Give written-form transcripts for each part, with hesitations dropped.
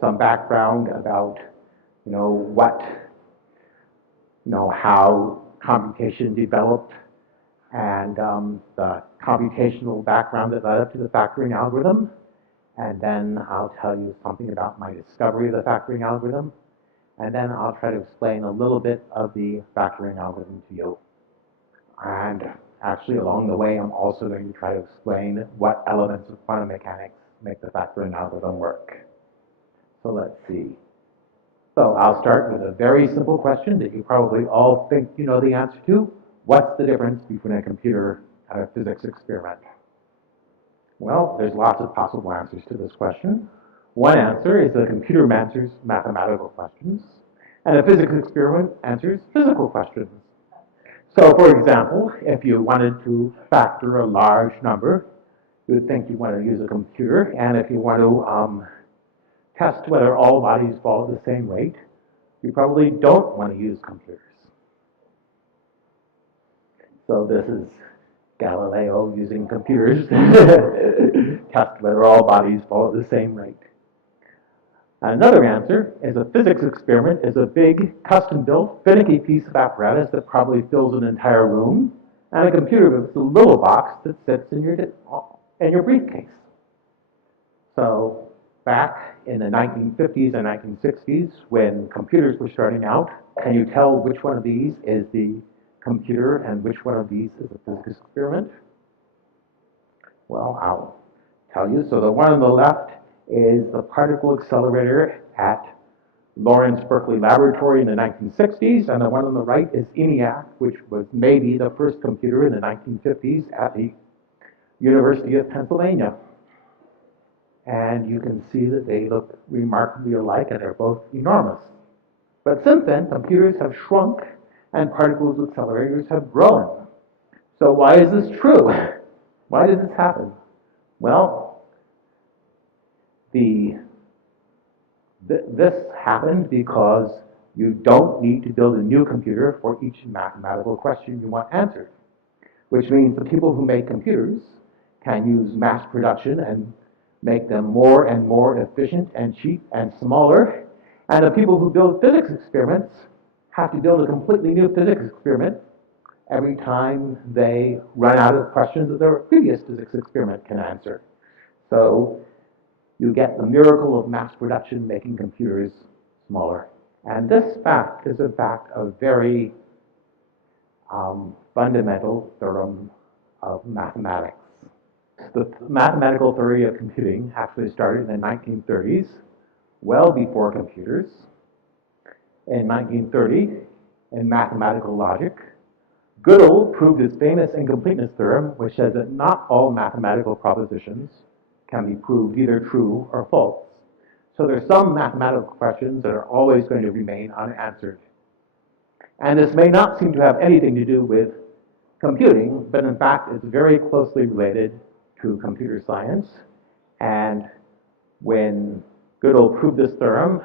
some background about, how computation developed and the computational background that led up to the factoring algorithm. And then I'll tell you something about my discovery of the factoring algorithm. And then I'll try to explain a little bit of the factoring algorithm to you. And actually, along the way, I'm also going to try to explain what elements of quantum mechanics make the factoring algorithm work. So let's see. So I'll start with a very simple question that you probably all think you know the answer to. What's the difference between a computer and a physics experiment? Well, there's lots of possible answers to this question. One answer is a computer answers mathematical questions, and a physics experiment answers physical questions. So, for example, if you wanted to factor a large number, you would think you want to use a computer, and if you want to test whether all bodies fall at the same rate, you probably don't want to use computers. So this is Galileo using computers to test whether all bodies fall at the same rate. Another answer is a physics experiment is a big, custom-built, finicky piece of apparatus that probably fills an entire room, and a computer is a little box that sits in your briefcase. So back in the 1950s and 1960s, when computers were starting out, can you tell which one of these is the computer and which one of these is a physics experiment? Well, I'll tell you. So the one on the left is the particle accelerator at Lawrence Berkeley Laboratory in the 1960s, and the one on the right is ENIAC, which was maybe the first computer in the 1950s at the University of Pennsylvania. And you can see that they look remarkably alike, and they're both enormous. But since then, computers have shrunk, and particle accelerators have grown. So why is this true? Why did this happen? Well, this happened because you don't need to build a new computer for each mathematical question you want answered, which means the people who make computers can use mass production and make them more and more efficient and cheap and smaller, and the people who build physics experiments have to build a completely new physics experiment every time they run out of questions that their previous physics experiment can answer. So you get the miracle of mass production making computers smaller. And this fact is, in fact, a very fundamental theorem of mathematics. The mathematical theory of computing actually started in the 1930s, well before computers. In 1930, in mathematical logic, Gödel proved his famous incompleteness theorem, which says that not all mathematical propositions can be proved either true or false. So there's some mathematical questions that are always going to remain unanswered. And this may not seem to have anything to do with computing, but in fact it's very closely related to computer science. And when Gödel proved this theorem,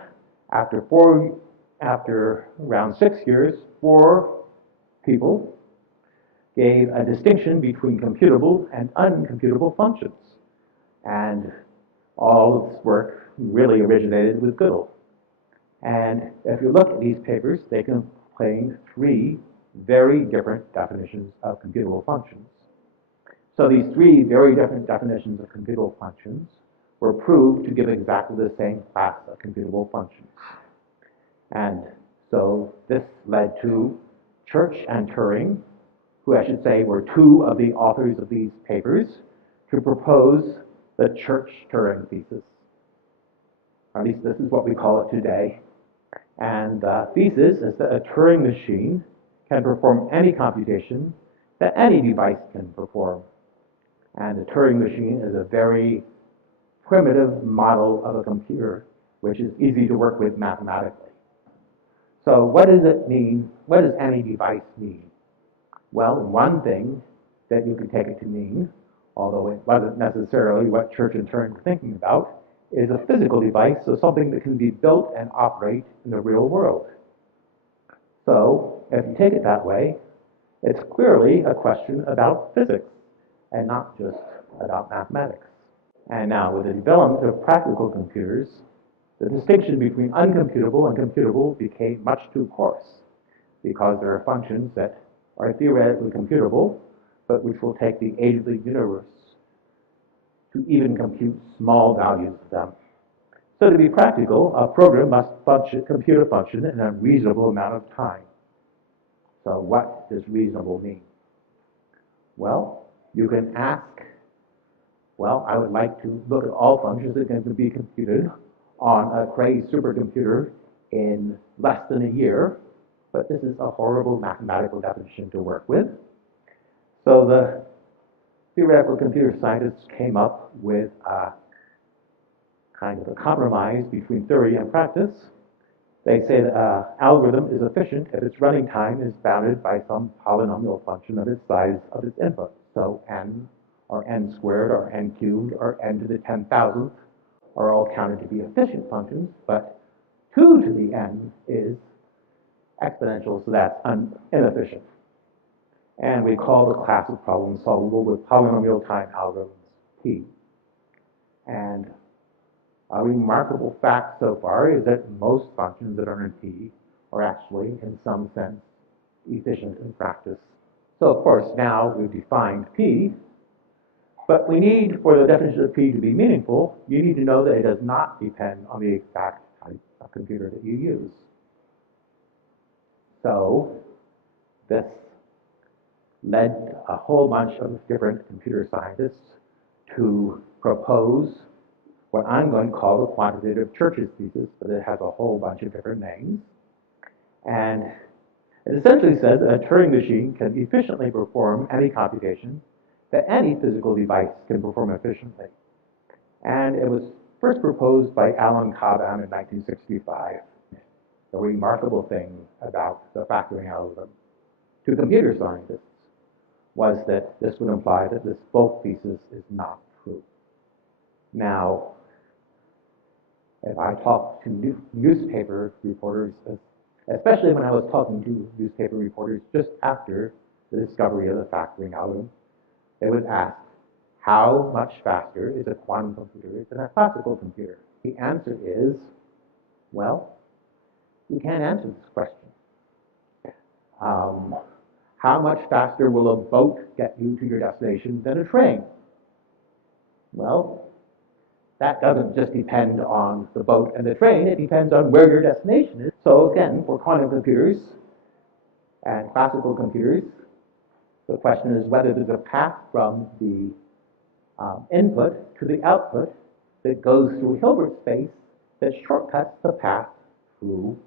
after around 6 years, 4 people gave a distinction between computable and uncomputable functions. And all of this work really originated with Gödel. And if you look at these papers, they contain 3 very different definitions of computable functions. So these 3 very different definitions of computable functions were proved to give exactly the same class of computable functions. And so this led to Church and Turing, who I should say were 2 of the authors of these papers, to propose the Church-Turing thesis. Or at least this is what we call it today. And the thesis is that a Turing machine can perform any computation that any device can perform. And a Turing machine is a very primitive model of a computer, which is easy to work with mathematically. So what does it mean? What does any device mean? Well, one thing that you could take it to mean, although it wasn't necessarily what Church and Turing were thinking about, is a physical device, so something that can be built and operate in the real world. So if you take it that way, it's clearly a question about physics and not just about mathematics. And now with the development of practical computers, the distinction between uncomputable and computable became much too coarse because there are functions that are theoretically computable, but which will take the age of the universe to even compute small values of them. So to be practical, a program must compute a function in a reasonable amount of time. So what does reasonable mean? Well, you can ask, well, I would like to look at all functions that can be computed on a Cray supercomputer in less than a year, but this is a horrible mathematical definition to work with. So the theoretical computer scientists came up with a kind of a compromise between theory and practice. They say that an algorithm is efficient if its running time is bounded by some polynomial function of its size of its input. So n, or n squared, or n cubed, or n to the 10,000th are all counted to be efficient functions, but 2 to the n is exponential, so that's inefficient. And we call the class of problems solvable with polynomial time algorithms P. And a remarkable fact so far is that most functions that are in P are actually, in some sense, efficient in practice. So, of course, now we've defined P, but we need, for the definition of P to be meaningful, you need to know that it does not depend on the exact type of computer that you use. So, this led a whole bunch of different computer scientists to propose what I'm going to call the quantitative churches thesis, but it has a whole bunch of different names. And it essentially says that a Turing machine can efficiently perform any computation that any physical device can perform efficiently. And it was first proposed by Alan Caban in 1965. The remarkable thing about the factoring algorithm to computer scientists was that this would imply that this bulk thesis is not true. Now, if I talk to newspaper reporters, especially when I was talking to newspaper reporters just after the discovery of the factoring algorithm, they would ask, how much faster is a quantum computer than a classical computer? The answer is, well, you can't answer this question. How much faster will a boat get you to your destination than a train? Well, that doesn't just depend on the boat and the train, it depends on where your destination is. So again, for quantum computers and classical computers, the question is whether there's a path from the input to the output that goes through Hilbert space that shortcuts the path through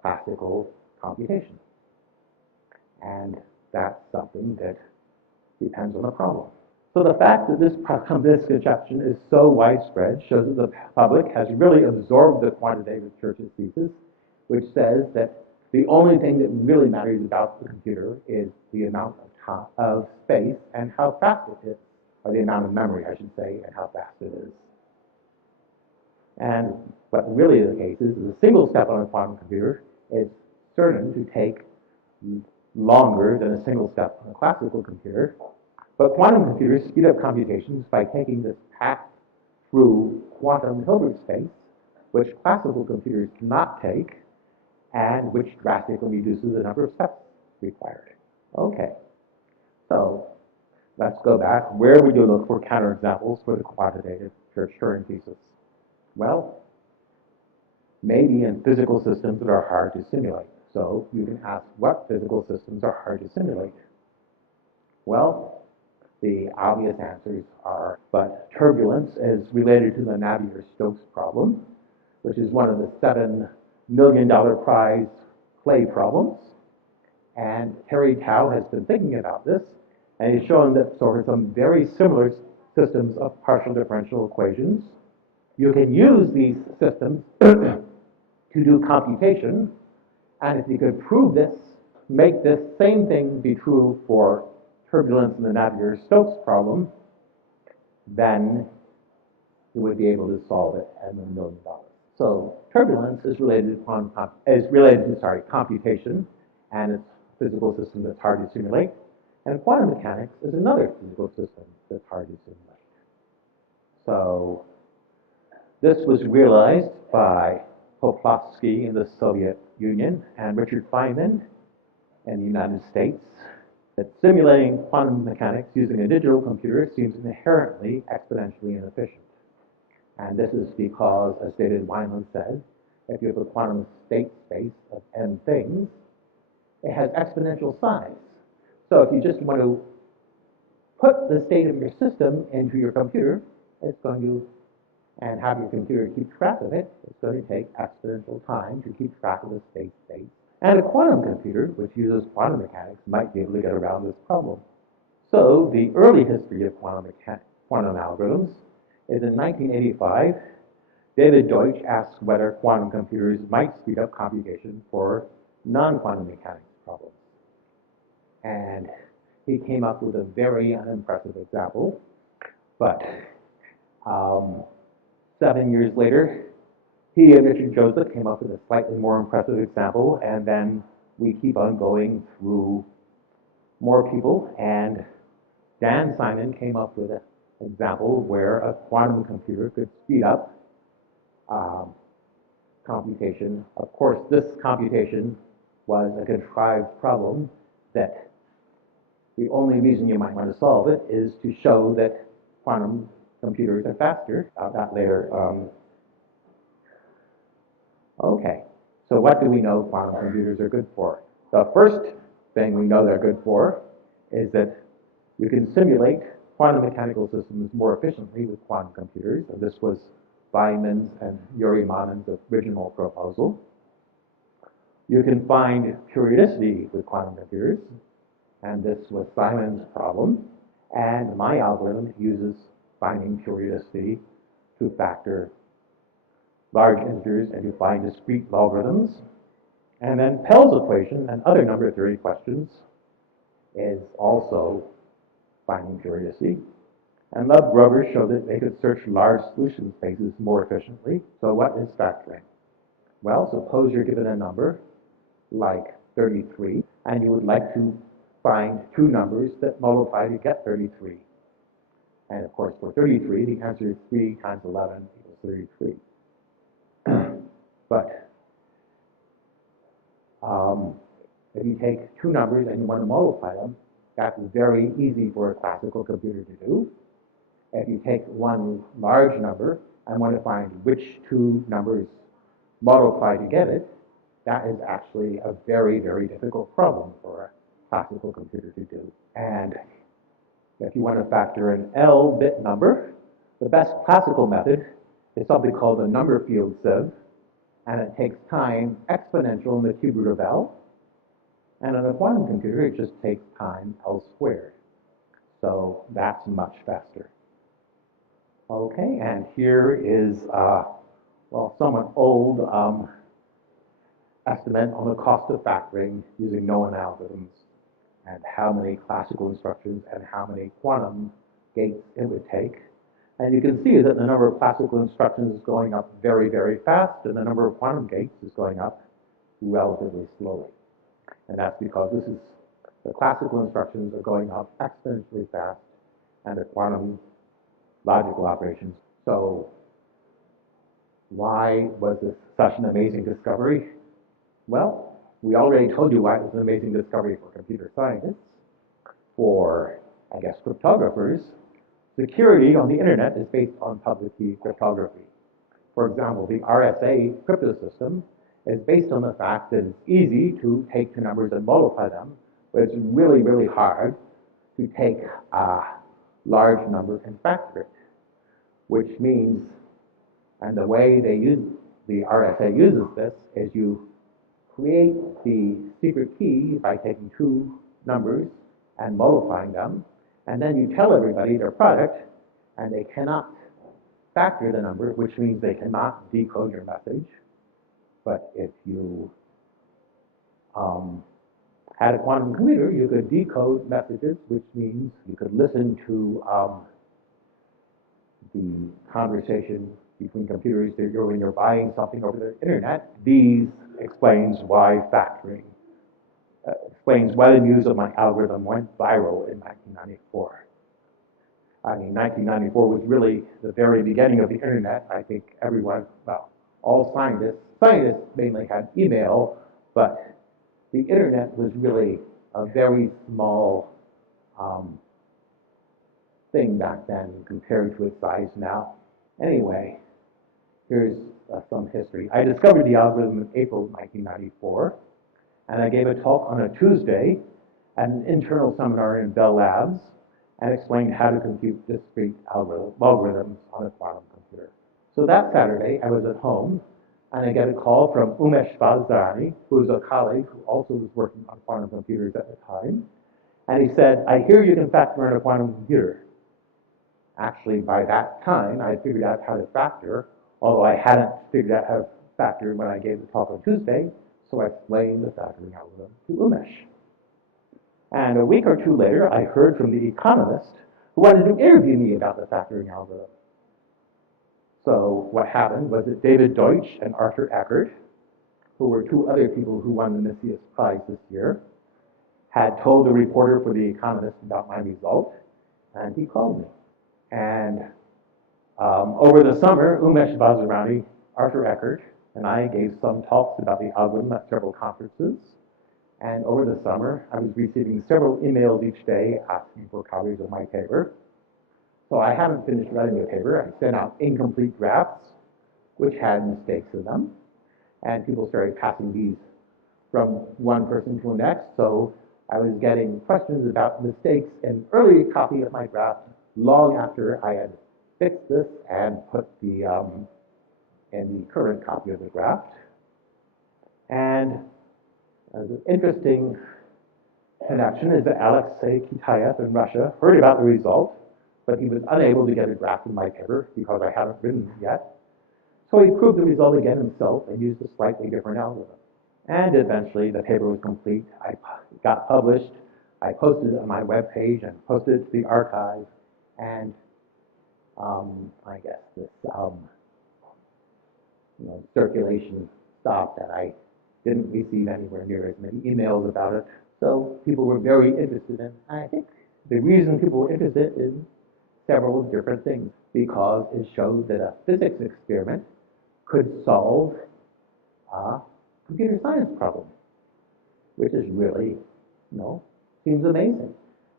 classical computation. And that's something that depends on the problem. So the fact that this conception is so widespread shows that the public has really absorbed the quantitative churches thesis, which says that the only thing that really matters about the computer is the amount of space and how fast it is, or the amount of memory, I should say, and how fast it is. And what really is the case is a single step on a quantum computer is certain to take longer than a single step on a classical computer. But quantum computers speed up computations by taking this path through quantum Hilbert space, which classical computers cannot take, and which drastically reduces the number of steps required. Okay, so let's go back. Where would you look for counterexamples for the quantitative Turing thesis? Well, maybe in physical systems that are hard to simulate. So you can ask what physical systems are hard to simulate. Well, the obvious answers are, but turbulence is related to the Navier-Stokes problem, which is one of the $7 million prize Clay problems. And Terry Tao has been thinking about this, and he's shown that sort of some very similar systems of partial differential equations. You can use these systems to do computation, and if you could prove this, make this same thing be true for turbulence in the Navier-Stokes problem, then you would be able to solve it at $1 million. So turbulence is related to computation, and it's a physical system that's hard to simulate. And quantum mechanics is another physical system that's hard to simulate. So This was realized by Poplawski in the Soviet Union and Richard Feynman in the United States, that simulating quantum mechanics using a digital computer seems inherently exponentially inefficient. And this is because, as David Weinland said, if you have a quantum state space of n things, it has exponential size. So if you just want to put the state of your system into your computer, it's going to, and have your computer keep track of it, it's going to take exponential time to keep track of the state space. And a quantum computer, which uses quantum mechanics, might be able to get around this problem. So the early history of quantum algorithms is in 1985. David Deutsch asked whether quantum computers might speed up computation for non-quantum mechanics problems. And he came up with a very unimpressive example. But 7 years later, he and Richard Joseph came up with a slightly more impressive example, and then we keep on going through more people, and Dan Simon came up with an example where a quantum computer could speed up computation. Of course, this computation was a contrived problem that the only reason you might want to solve it is to show that quantum computers are faster. About that later. Okay, so what do we know quantum computers are good for? The first thing we know they're good for is that you can simulate quantum mechanical systems more efficiently with quantum computers. And this was Feynman's and Yuri Manin's original proposal. You can find periodicity with quantum computers, and this was Simon's problem. And my algorithm uses finding periodicity to factor large integers and to find discrete logarithms. And then Pell's equation and other number theory questions is also finding periodicity. And Love Grover showed that they could search large solution spaces more efficiently. So what is factoring? Well, suppose you're given a number like 33, and you would like to find two numbers that multiply to get 33. And of course, for 33, the answer is 3 times 11 equals 33. But if you take two numbers and you want to multiply them, that's very easy for a classical computer to do. If you take one large number and want to find which two numbers multiply to get it, that is actually a very, very difficult problem for a classical computer to do. And if you want to factor an L-bit number, the best classical method is something called the number field sieve, and it takes time exponential in the cube root of L. And on a quantum computer, it just takes time L squared. So that's much faster. Okay, and here is, well, somewhat old estimate on the cost of factoring using known algorithms, and how many classical instructions and how many quantum gates it would take. And you can see that the number of classical instructions is going up very, very fast, and the number of quantum gates is going up relatively slowly. And that's because the classical instructions are going up exponentially fast, and the quantum logical operations. So why was this such an amazing discovery? Well, we already told you why it was an amazing discovery for computer scientists. For, I guess, cryptographers, security on the internet is based on public key cryptography. For example, the RSA crypto system is based on the fact that it's easy to take two numbers and multiply them, but it's really, really hard to take a large number and factor it, which means, and the way the RSA uses this is you create the secret key by taking two numbers and multiplying them, and then you tell everybody their product, and they cannot factor the number, which means they cannot decode your message. But if you had a quantum computer, you could decode messages, which means you could listen to the conversation between computers when you're buying something over the internet. These explains why factoring, explains why the news of my algorithm went viral in 1994. I mean, 1994 was really the very beginning of the internet. I think everyone, well, all scientists mainly had email, but the internet was really a very small thing back then compared to its size now. Anyway, here's some history. I discovered the algorithm in April 1994, and I gave a talk on a Tuesday at an internal seminar in Bell Labs and explained how to compute discrete algorithms on a quantum computer. So that Saturday, I was at home, and I get a call from Umesh Bazarani, who was a colleague who also was working on quantum computers at the time. And he said, I hear you can factor in a quantum computer. Actually, by that time, I had figured out how to factor, although I hadn't figured out how to factor when I gave the talk on Tuesday, so I explained the factoring algorithm to Umesh. And a week or two later, I heard from the economist who wanted to interview me about the factoring algorithm. So what happened was that David Deutsch and Arthur Eckert, who were two other people who won the Messias Prize this year, had told the reporter for The Economist about my result, and he called me. And over the summer, Umesh Bazarani, Arthur Eckert, and I gave some talks about the algorithm at several conferences. And over the summer, I was receiving several emails each day asking for copies of my paper. So I haven't finished writing the paper. I sent out incomplete drafts, which had mistakes in them. And people started passing these from one person to the next. So I was getting questions about mistakes in an early copy of my draft long after I had fixed this and put the in the current copy of the draft. And the interesting connection is that Alexei Kitaev in Russia heard about the result, but he was unable to get a draft of my paper because I hadn't written it yet. So he proved the result again himself and used a slightly different algorithm. And eventually the paper was complete. It got published. I posted it on my webpage and posted it to the archive. And I guess this circulation stopped, and I didn't receive anywhere near as many emails about it. So people were very interested in it. I think the reason people were interested in several different things, because it showed that a physics experiment could solve a computer science problem, which is really, seems amazing.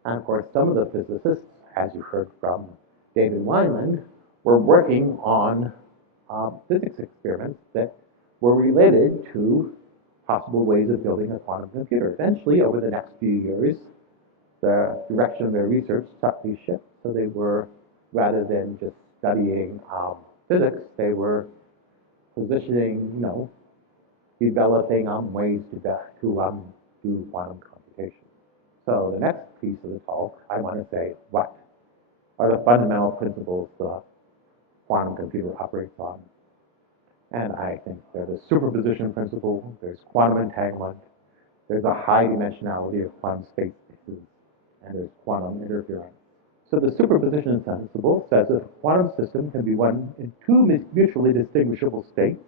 And of course, some of the physicists, as you heard from David Wineland, were working on physics experiments that were related to possible ways of building a quantum computer. Eventually, over the next few years, the direction of their research slightly shifted. So they were, rather than just studying physics, they were positioning, developing ways to do quantum computation. So the next piece of the talk, I want to say, what are the fundamental principles the quantum computer operates on? And I think there's a superposition principle, there's quantum entanglement, there's a high dimensionality of quantum state spaces, and there's quantum interference. So the superposition principle says that a quantum system can be one in two mutually distinguishable states.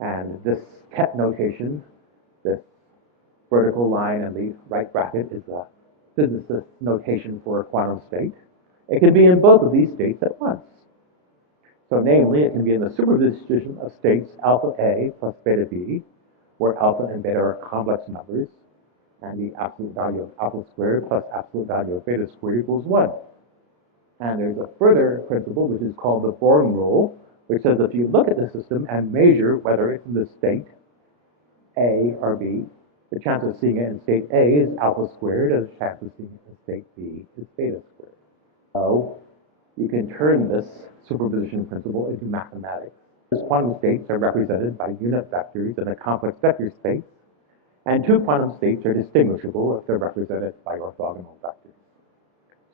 And this ket notation, this vertical line in the right bracket, is a physicist's notation for a quantum state. It can be in both of these states at once. So namely, it can be in the superposition of states alpha A plus beta B, where alpha and beta are complex numbers, and the absolute value of alpha squared plus absolute value of beta squared equals 1. And there's a further principle, which is called the Born rule, which says if you look at the system and measure whether it's in the state A or B, the chance of seeing it in state A is alpha squared, and the chance of seeing it in state B is beta squared. So you can turn this superposition principle into mathematics. These quantum states are represented by unit vectors in a complex vector space, and two quantum states are distinguishable if they're represented by orthogonal vectors.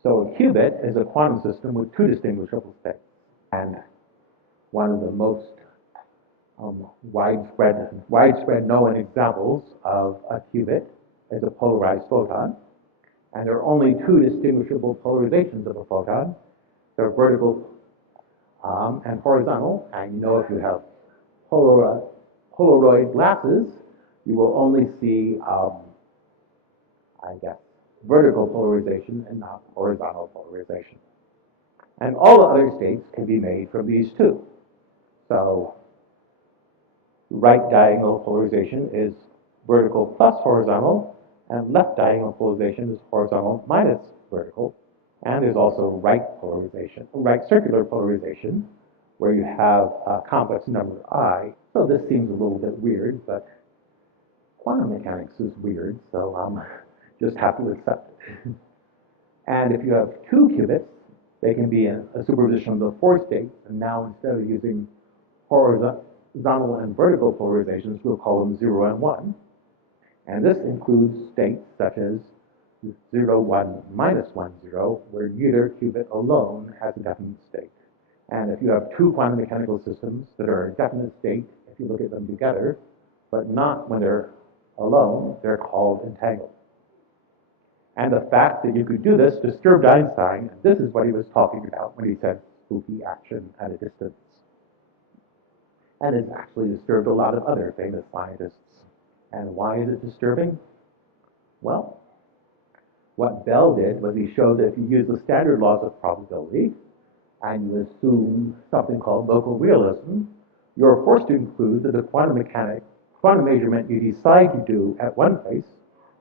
So a qubit is a quantum system with two distinguishable states. And one of the most widespread known examples of a qubit is a polarized photon. And there are only two distinguishable polarizations of a photon. They're vertical and horizontal. And if you have Polaroid glasses, you will only see, vertical polarization and not horizontal polarization. And all the other states can be made from these two. So right diagonal polarization is vertical plus horizontal, and left diagonal polarization is horizontal minus vertical. And there's also right circular polarization, where you have a complex number I. So this seems a little bit weird, but quantum mechanics is weird, so just have to accept it. And if you have two qubits, they can be in a superposition of the four states, and now instead of using horizontal and vertical polarizations, we'll call them 0 and 1. And this includes states such as 0, 1, minus 1, 0, where neither qubit alone has a definite state. And if you have two quantum mechanical systems that are a definite state, if you look at them together, but not when they're alone, they're called entangled. And the fact that you could do this disturbed Einstein, and this is what he was talking about when he said spooky action at a distance. And it's actually disturbed a lot of other famous scientists. And why is it disturbing? Well, what Bell did was he showed that if you use the standard laws of probability and you assume something called local realism, you're forced to conclude that the quantum measurement you decide to do at one place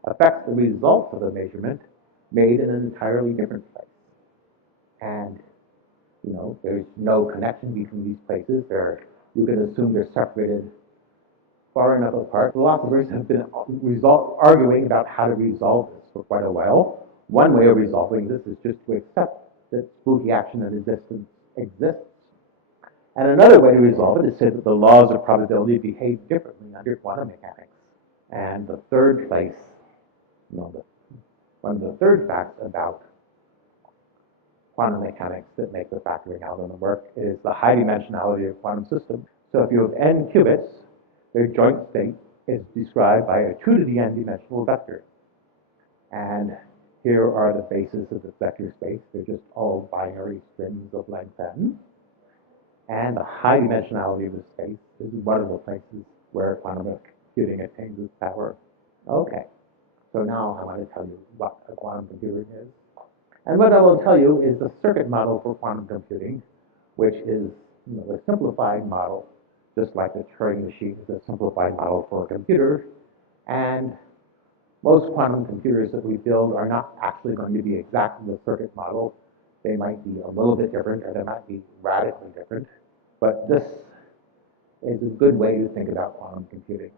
affects the results of the measurement made in an entirely different place. And, there's no connection between these places. You can assume they're separated far enough apart. Philosophers have been arguing about how to resolve this for quite a while. One way of resolving this is just to accept that spooky action at a distance exists. And another way to resolve it is to say that the laws of probability behave differently under quantum mechanics. And the third place, one of the third facts about quantum mechanics that make the factoring algorithm work is the high dimensionality of quantum systems. So if you have n qubits, their joint state is described by a 2 to the n dimensional vector. And here are the bases of the vector space. They're just all binary strings of length n. And the high dimensionality of the space is one of the places where quantum computing attains its power. Okay, so now I want to tell you what a quantum computer is. And what I will tell you is the circuit model for quantum computing, which is a simplified model, just like the Turing machine is a simplified model for a computer. And most quantum computers that we build are not actually going to be exactly the circuit model. They might be a little bit different, or they might be radically different. But this is a good way to think about quantum computing.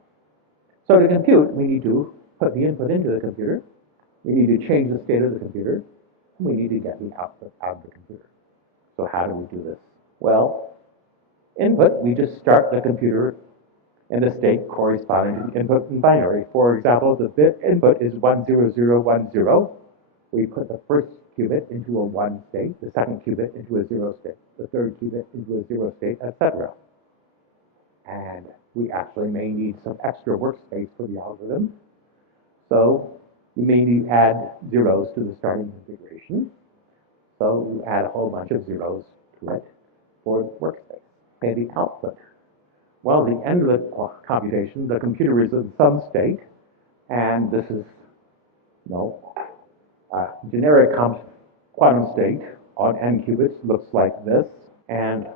So to compute, we need to put the input into the computer. We need to change the state of the computer. We need to get the output out of the computer. So how do we do this? Well, input, we just start the computer in the state corresponding to input in binary. For example, the bit input is 10010. We put the first qubit into a 1 state, the second qubit into a 0 state, the third qubit into a 0 state, etc. And we actually may need some extra workspace for the algorithm. So you may need to add zeros to the starting configuration. So you add a whole bunch of zeros to it for workspace. Okay, the output. Well, at the end of the computation, the computer is in some state, and this is, a generic quantum state on n qubits looks like this. And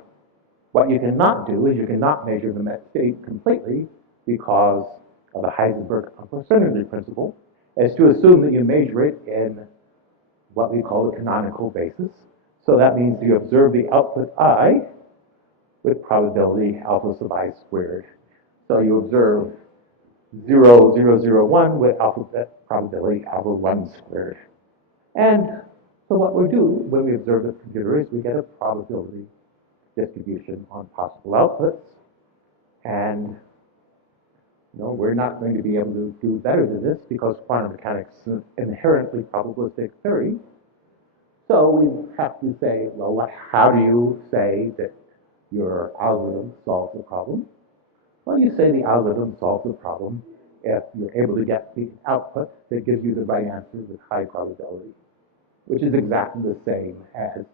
what you cannot do is you cannot measure the state completely because of the Heisenberg uncertainty principle, is to assume that you measure it in what we call the canonical basis. So that means you observe the output I with probability alpha sub I squared. So you observe 0, 0, 0, 1 with probability alpha 1 squared. And so what we do when we observe the computer is we get a probability distribution on possible outputs. And we're not going to be able to do better than this because quantum mechanics is an inherently probabilistic theory. So we have to say, well, how do you say that your algorithm solves the problem? Well, you say the algorithm solves the problem if you're able to get the output that gives you the right answer with high probability, which is exactly the same as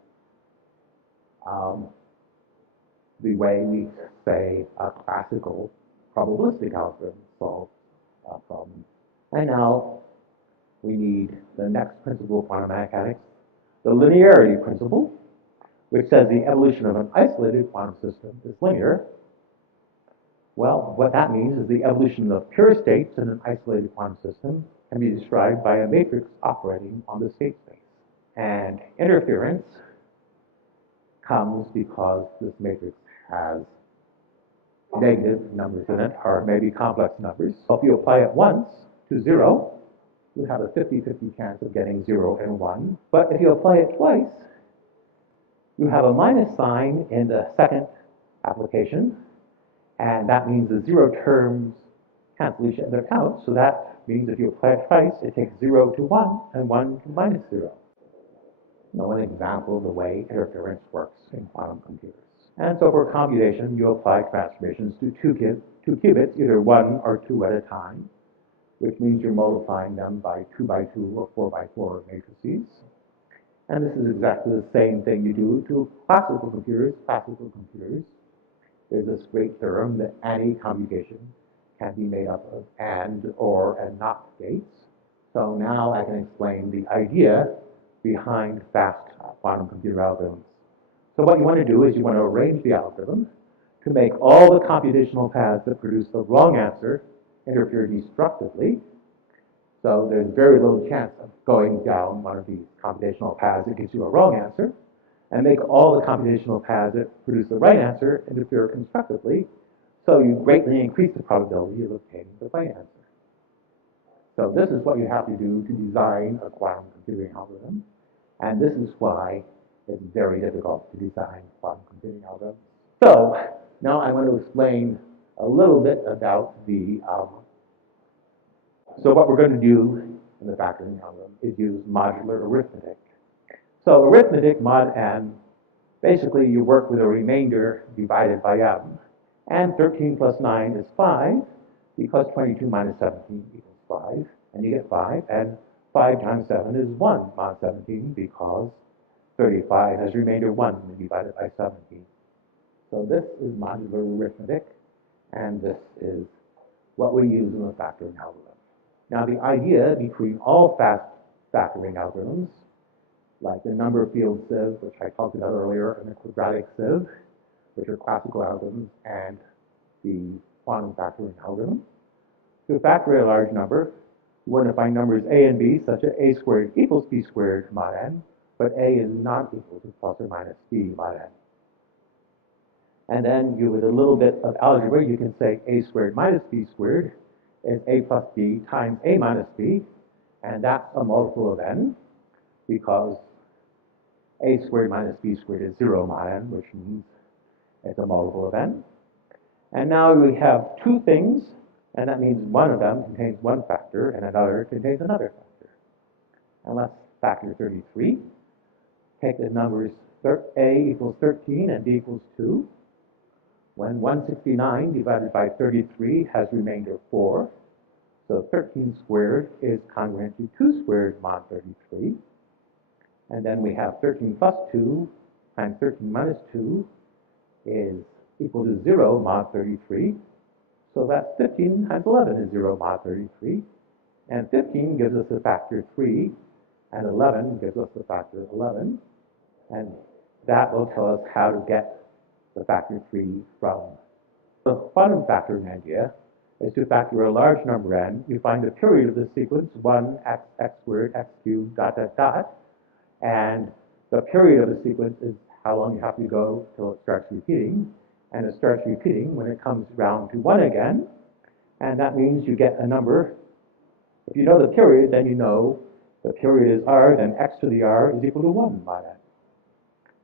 the way we say a classical probabilistic algorithm solves a problem. And now we need the next principle of quantum mechanics, the linearity principle, which says the evolution of an isolated quantum system is linear. Well, what that means is the evolution of pure states in an isolated quantum system can be described by a matrix operating on the state space. And interference comes because this matrix has negative numbers in it, or maybe complex numbers. So if you apply it once to 0, you have a 50-50 chance of getting 0 and 1. But if you apply it twice, you have a minus sign in the second application, and that means the 0 terms cancel each other out. So that means if you apply it twice, it takes 0 to 1 and 1 to minus 0. Now, an example of the way interference works in quantum computers. And so for computation, you apply transformations to two qubits, either 1 or 2 at a time, which means you're multiplying them by 2 by 2 or 4 by 4 matrices. And this is exactly the same thing you do to classical computers. Classical computers, there's this great theorem that any computation can be made up of AND, OR, and NOT gates. So now I can explain the idea behind fast quantum computer algorithms. So what you want to do is you want to arrange the algorithm to make all the computational paths that produce the wrong answer interfere destructively. So there's very little chance of going down one of these computational paths that gives you a wrong answer, and make all the computational paths that produce the right answer interfere constructively, so you greatly increase the probability of obtaining the right answer. So this is what you have to do to design a quantum computing algorithm, and this is why it's very difficult to design quantum computing algorithms. So now I want to explain a little bit about so what we're going to do in the factoring algorithm is use modular arithmetic. So arithmetic, mod n, basically you work with a remainder divided by m. And 13 plus 9 is 5, because 22 minus 17 equals 5, and you get 5. And 5 times 7 is 1 mod 17, because 35 has remainder 1 divided by 17. So this is modular arithmetic, and this is what we use in the factoring algorithm. Now the idea between all fast factoring algorithms, like the number field sieve, which I talked about earlier, and the quadratic sieve, which are classical algorithms, and the quantum factoring algorithm, to factor a large number, you want to find numbers a and b such that a squared equals b squared mod n, but a is not equal to plus or minus b mod n. And then you, with a little bit of algebra, you can say a squared minus b squared is a plus b times a minus b, and that's a multiple of n, because a squared minus b squared is 0 mod n, which means it's a multiple of n. And now we have two things, and that means one of them contains one factor and another contains another factor. And let's factor 33. Take the numbers a equals 13 and b equals 2. When 169 divided by 33 has remainder 4, so 13 squared is congruent to 2 squared mod 33. And then we have 13 plus 2 times 13 minus 2 is equal to 0 mod 33. So that's 15 times 11 is 0 mod 33. And 15 gives us the factor 3, and 11 gives us the factor 11. And that will tell us how to get the factor 3 from. The quantum factoring idea is to factor a large number n. You find the period of the sequence, 1, x, x squared, x cubed, dot, dot, dot. And the period of the sequence is how long you have to go till it starts repeating. And it starts repeating when it comes round to 1 again. And that means you get a number. If you know the period, then you know the period is r, then x to the r is equal to 1 mod n.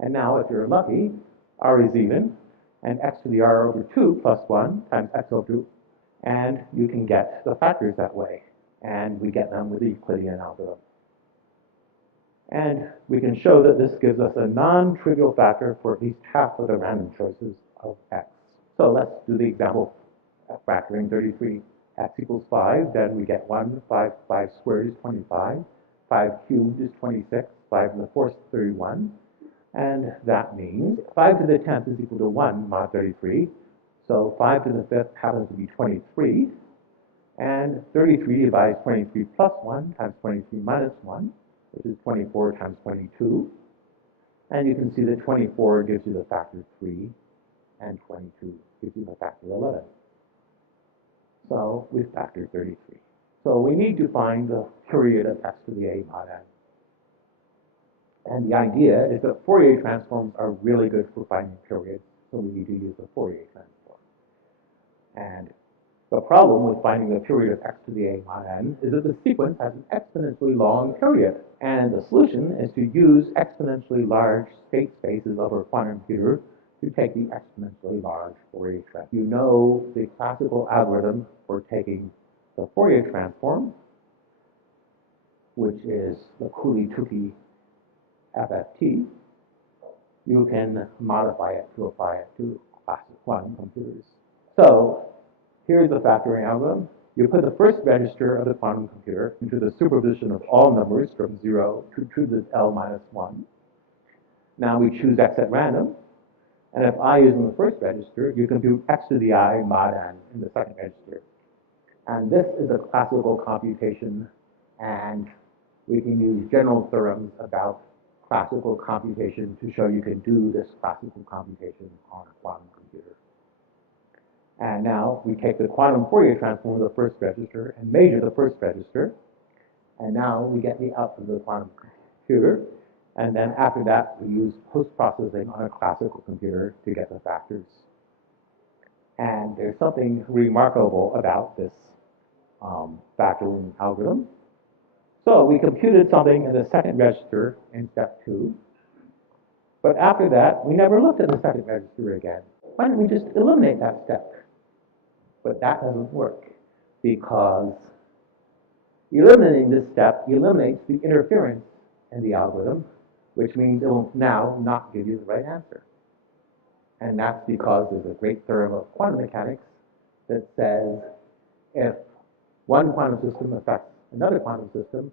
And now, if you're lucky, r is even, and x to the r over 2 plus 1 times x over 2, and you can get the factors that way. And we get them with the Euclidean algorithm. And we can show that this gives us a non-trivial factor for at least half of the random choices of x. So let's do the example factoring 33. X equals 5, then we get 1, 5 squared is 25, 5 cubed is 26, 5 to the 4th is 31. And that means 5 to the 10th is equal to 1 mod 33. So 5 to the 5th happens to be 23. And 33 divides 23 plus 1 times 23 minus 1, which is 24 times 22. And you can see that 24 gives you the factor 3, and 22 gives you the factor 11. So we factored 33. So we need to find the period of x to the a mod n. And the idea is that Fourier transforms are really good for finding periods, so we need to use the Fourier transform. And the problem with finding the period of x to the a mod n is that the sequence has an exponentially long period. And the solution is to use exponentially large state spaces of our quantum computer to take the exponentially large Fourier transform. You know the classical algorithm for taking the Fourier transform, which is the Cooley-Tukey FFT. You can modify it to apply it to classic quantum computers. So here's the factoring algorithm. You put the first register of the quantum computer into the superposition of all numbers from 0 to the L minus 1. Now we choose x at random. And if I is in the first register, you can do x to the I mod n in the second register. And this is a classical computation, and we can use general theorems about classical computation to show you can do this classical computation on a quantum computer. And now we take the quantum Fourier transform of the first register and measure the first register. And now we get the output of the quantum computer. And then after that, we use post-processing on a classical computer to get the factors. And there's something remarkable about this factoring algorithm. So we computed something in the second register in step 2. But after that, we never looked at the second register again. Why don't we just eliminate that step? But that doesn't work, because eliminating this step eliminates the interference in the algorithm, which means it will now not give you the right answer. And that's because there's a great theorem of quantum mechanics that says if one quantum system affects another quantum system,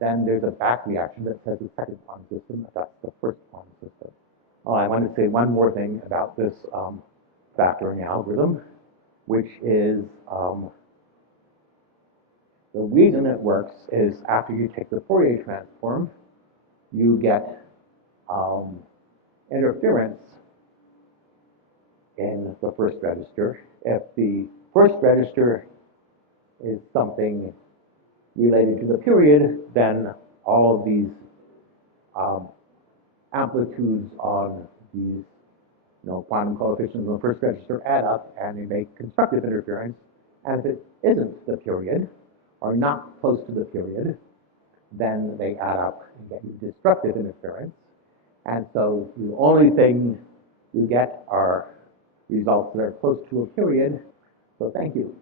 then there's a back reaction that says the second quantum system affects the first quantum system. Oh, I want to say one more thing about this factoring algorithm, which is the reason it works is after you take the Fourier transform, you get interference in the first register. If the first register is something related to the period, then all of these amplitudes on these quantum coefficients in the first register add up and they make constructive interference. And if it isn't the period, or not close to the period, then they add up and get you destructive interference. And so the only thing you get are results that are close to a period. So thank you.